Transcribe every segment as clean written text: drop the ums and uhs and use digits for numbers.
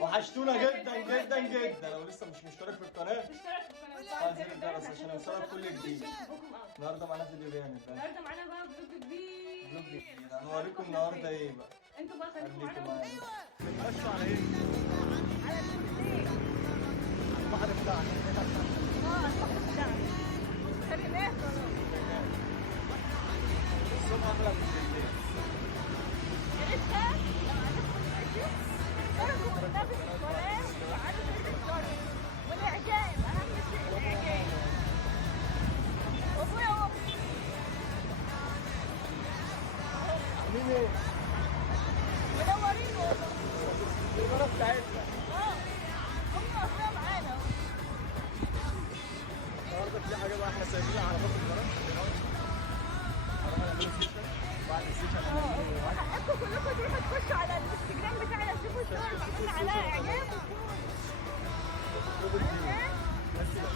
وحشتونا جدا جدا جدا. لو لسه مش مشترك في القناه اشترك في القناه فعل زر الجرس عشان يوصلك كل جديد. بحبكم قوي. النهارده معانا فيديو جامد بقى. النهارده معانا بقى فلوج كبير. فلوج جديد هنوريكم النهارده ايه بقى. انتوا بقى خليكم خليكم معانا. معانا. بتمشوا على ايه؟ على الكرسي. البحر بتاعنا. البحر بتاعنا. خليناه خلاص. الصبح اغلى من بالليل. لسه لو عندكم العجيب اشتركوا بالنبي في القناه وفعلوا زر الجرس. والاعجاب اهم شيء الاعجاب. وابويا وامي عاملين ايه؟ منورين والله. الجرس بتاعتنا. هم واقفين معانا اهو. النهارده في حاجه بقى احنا سايبينها على باب الجرس. هنروح نعمل سيشن. بعد السيشن هنعمل حقكم كلكم تروحوا تخشوا على الانستجرام بتاعنا تشوفوا الصور اللي عاملين عليها اعجاب بس كده.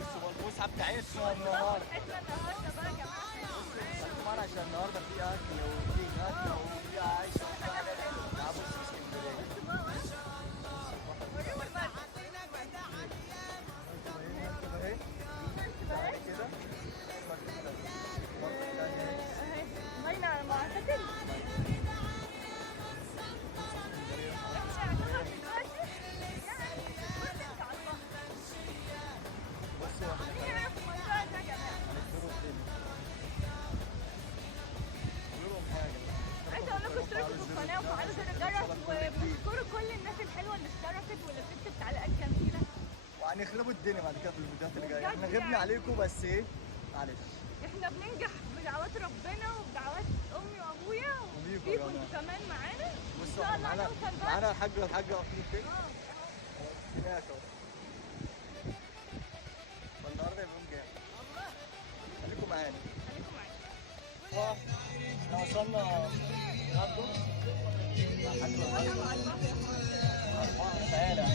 بصوا بقى المسحه بتاعتنا النهارده. احنا النهارده بقى يا جماعه طبعا عشان النهارده في اكل وفي اكل وفي عيش نلعبوا في اسكندريه. وريهم المركب. تعالي كده. باينه على ما اعتقد. احنا يعتبر دلوقتي يعني بنمشي على البحر. بصوا احنا خلينا في المنطقه دي يا جماعه. هنزوروا فين؟ نزوروا حاجه. عايزه اقول لكم اشتركوا في القناه وفعلوا زر الجرس وبنشكر كل الناس الحلوه اللي اشتركت واللي بتكتب تعليقات جميله. وهنخربوا الدنيا بعد كده في الفيديوهات اللي جايه. احنا بجد غبنا يعني. عليكم بس ايه؟ معلش. احنا بننجح بدعوات ربنا وبدعوات امي وابويا وبيكم يا وبيكم جماعة. انتوا كمان معانا. ان بصوا شاء احنا الله معانا نوصل بقى. معانا الحاجه واقفين فين؟ هناك اهو. فالنهارده يبقى يوم جامد. خليكم معانا. خليكم معانا. احنا وصلنا غدو. تعالى.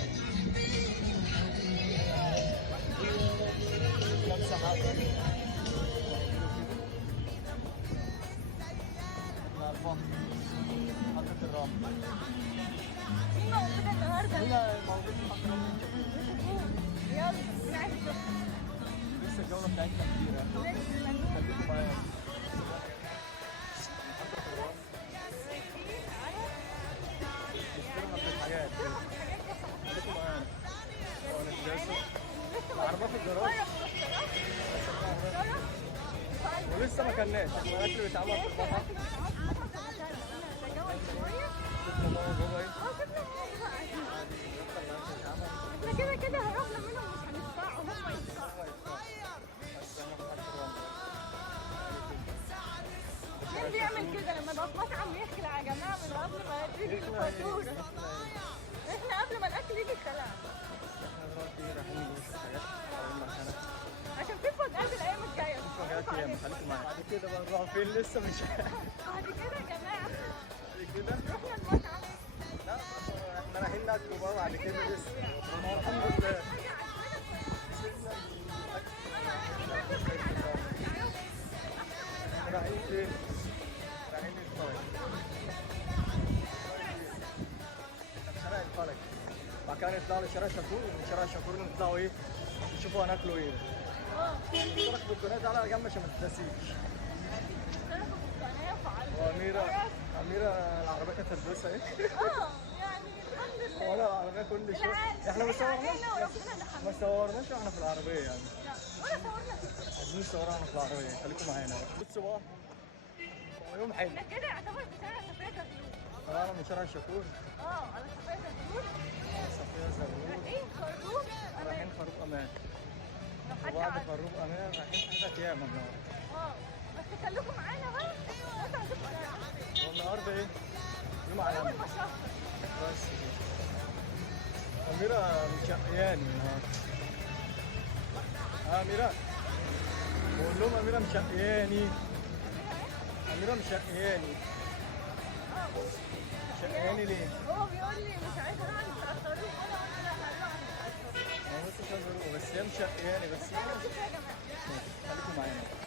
كم سحابة. مع البحر. محطة الرمل. مين موجودة النهارده؟ هنا موجود في محطة الرمل. يلا نعيش الشغل. لسه الجولة بتاعتنا كبيرة. خليكم معانا. محطة الرمل. نشتري حبة حاجات. خليكم معانا. العربية في الجراج. ولسه ما كلناش. الاكل بيتعمل في البحر. شفنا ماما جوه ايه؟ احنا كده كده هربنا منهم مش هندفعوا هم يدفعوا. مين بيعمل كده لما يبقى في مطعم يخلع يا جماعه من قبل ما تيجي الفاتوره؟ احنا قبل ما الاكل يجي خلع. احنا دلوقتي رايحين نجيب شوية حاجات حوالين المكنة. عشان في مفاجآت الايام الجايه. حاجات ياما. خليكم معانا. بعد كده بقى نروح فين لسه مش عارف. بعد كده يا جماعه بعد كده رحنا المطعم. لا احنا رايحين ناكل بقى بعد كده لسه. الحمد لله. احنا رايحين فين؟ رايحين الفرج. شارع الفرج. بعد كده نطلع لشارع شاكور ومن شارع شاكور نطلعوا ايه؟ نشوفوا هناكلوا ايه. اشترك بالقناة تعالى على جنب عشان ما تنسيش. وأميرة العربية كانت هتدوسها ايه؟ يعني الحمد لله. ولا العربية كل شوية. احنا ما صورناش واحنا في العربية يعني. لا ولا صورنا. عايزين نصورها واحنا في العربية. خليكم معانا. بصوا بقى. هو يوم حلو. احنا كده يعتبر في شارع صفية زغلول. طلعنا من شارع الشاكور. على صفية زغلول. صفية زغلول. رايحين خروج رايحين امان. خروج أمان. لو حد وبعد عارف. خروج أمان رايحين حاجات ياما النهاردة. بس خليكم معانا بقى. وانتوا هتبقوا معانا. والنهاردة ايه؟ يوم عالمي. اول ما شهر. بس كده. أميرة مشقياني النهاردة. أميرة بقول لهم أميرة مشقياني. أميرة مشقياني. مشقياني ليه؟ هو بيقول لي مش عايزه اروح عند العطارين ولا اقول له لا هروح عند العطارين. أنا بس مش عايز أروح بس هي مشقياني بس. تعالوا نشوف يا جماعه. خليكم معانا.